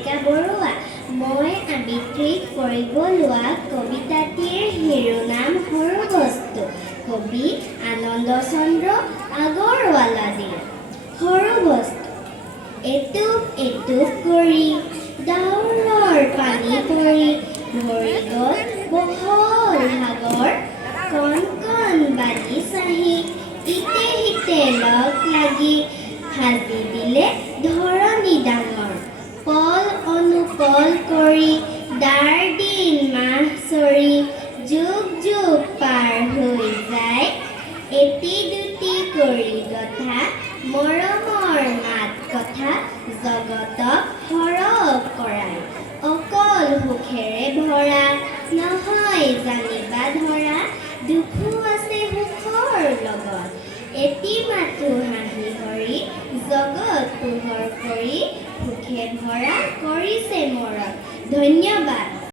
হাজৰিকা বৰুৱা। মই আবৃত্তি কৰিব লোৱা কবিতাটিৰ শিৰোনাম সৰু বস্তু। কবি আনন্দ চন্দ্ৰ আগৰৱালাদেৱ। সৰু বস্তু। এটুপ এটুপ কৰি ডাৱৰৰ পানী পৰি ভৰি গ'ল বহল সাগৰ। কণ কণ বালি চাহি ইতে সিতে লগ লাগি সাজি দিলে ধৰণী ডাঙৰ। পল অনুপল কৰি দাৰ দিন মাহ চৰি যুগ যুগ পাৰ হৈ যায়। এটি দুটি কৰি গথা মৰমৰ মাত কথা জগতক সৰগ কৰাই। অকল সুখেৰে ভৰা নহয় জানিবা ধৰা দুখো আছে সুখৰ লগত। এটি মাথো হাঁহি হৰি জগত পোহৰ কৰি সুখে ভৰা কৰিছে মৰম। ধন্যবাদ।